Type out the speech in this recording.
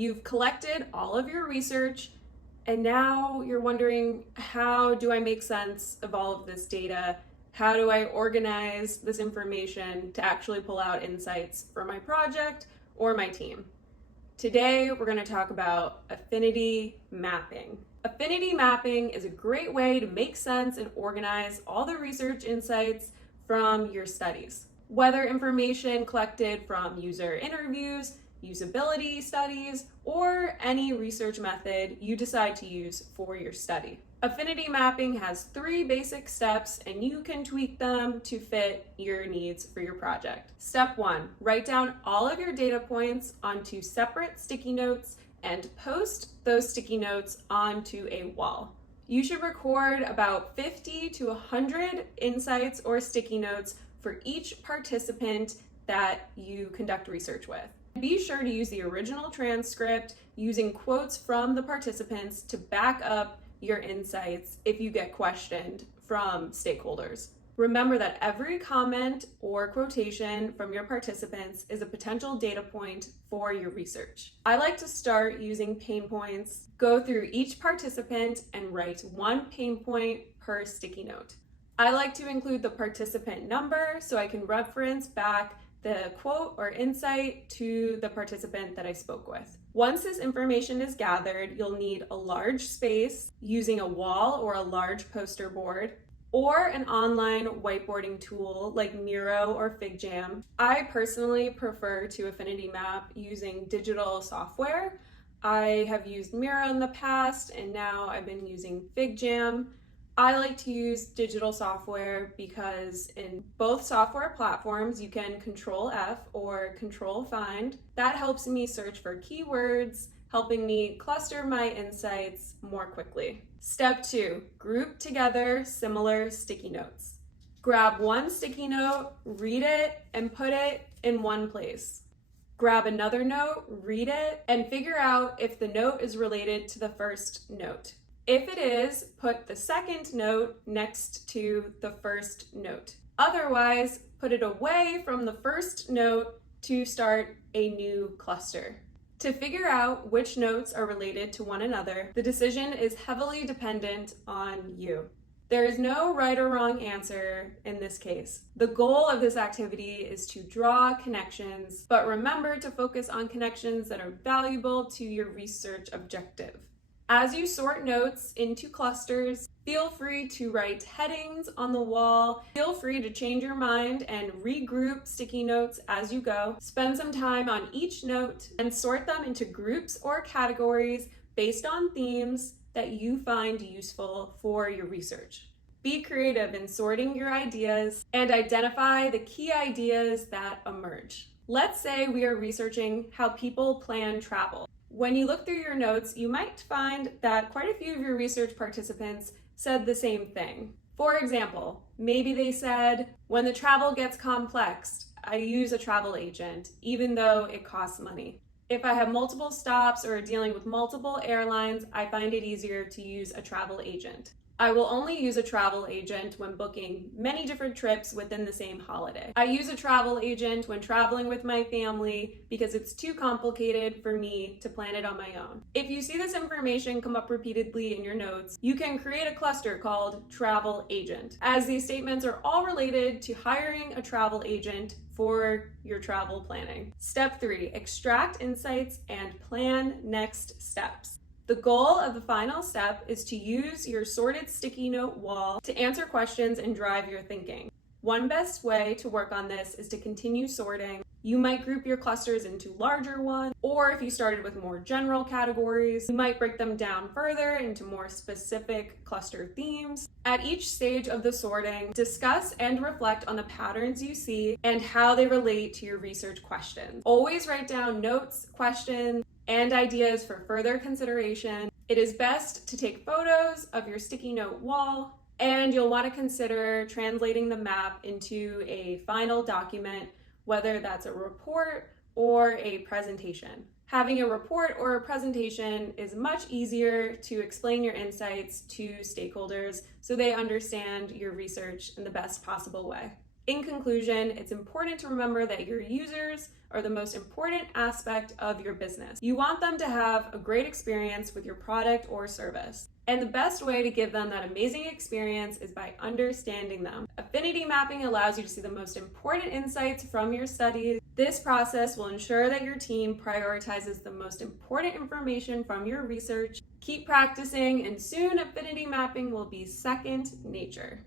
You've collected all of your research, and now you're wondering, how do I make sense of all of this data? How do I organize this information to actually pull out insights for my project or my team? Today, we're going to talk about affinity mapping. Affinity mapping is a great way to make sense and organize all the research insights from your studies. Whether information collected from user interviews, usability studies, or any research method you decide to use for your study. Affinity mapping has 3 basic steps, and you can tweak them to fit your needs for your project. Step 1, write down all of your data points onto separate sticky notes and post those sticky notes onto a wall. You should record about 50 to 100 insights or sticky notes for each participant that you conduct research with. Be sure to use the original transcript using quotes from the participants to back up your insights if you get questioned from stakeholders. Remember that every comment or quotation from your participants is a potential data point for your research. I like to start using pain points, go through each participant and write 1 pain point per sticky note. I like to include the participant number so I can reference back the quote or insight to the participant that I spoke with. Once this information is gathered, you'll need a large space using a wall or a large poster board, or an online whiteboarding tool like Miro or FigJam. I personally prefer to Affinity Map using digital software. I have used Miro in the past, and now I've been using FigJam. I like to use digital software because in both software platforms you can Control F or Control Find. That helps me search for keywords, helping me cluster my insights more quickly. Step 2, group together similar sticky notes. Grab 1 sticky note, read it, and put it in one place. Grab another note, read it, and figure out if the note is related to the first note. If it is, put the second note next to the first note. Otherwise, put it away from the first note to start a new cluster. To figure out which notes are related to one another, the decision is heavily dependent on you. There is no right or wrong answer in this case. The goal of this activity is to draw connections, but remember to focus on connections that are valuable to your research objective. As you sort notes into clusters, feel free to write headings on the wall. Feel free to change your mind and regroup sticky notes as you go. Spend some time on each note and sort them into groups or categories based on themes that you find useful for your research. Be creative in sorting your ideas and identify the key ideas that emerge. Let's say we are researching how people plan travel. When you look through your notes, you might find that quite a few of your research participants said the same thing. For example, maybe they said, when the travel gets complex, I use a travel agent, even though it costs money. If I have multiple stops or are dealing with multiple airlines, I find it easier to use a travel agent. I will only use a travel agent when booking many different trips within the same holiday. I use a travel agent when traveling with my family because it's too complicated for me to plan it on my own. If you see this information come up repeatedly in your notes, you can create a cluster called travel agent, as these statements are all related to hiring a travel agent for your travel planning. Step 3, extract insights and plan next steps. The goal of the final step is to use your sorted sticky note wall to answer questions and drive your thinking. One best way to work on this is to continue sorting. You might group your clusters into larger ones, or if you started with more general categories, you might break them down further into more specific cluster themes. At each stage of the sorting, discuss and reflect on the patterns you see and how they relate to your research questions. Always write down notes, questions, and ideas for further consideration. It is best to take photos of your sticky note wall, and you'll want to consider translating the map into a final document, whether that's a report or a presentation. Having a report or a presentation is much easier to explain your insights to stakeholders so they understand your research in the best possible way. In conclusion, it's important to remember that your users are the most important aspect of your business. You want them to have a great experience with your product or service. And the best way to give them that amazing experience is by understanding them. Affinity mapping allows you to see the most important insights from your studies. This process will ensure that your team prioritizes the most important information from your research. Keep practicing, and soon affinity mapping will be second nature.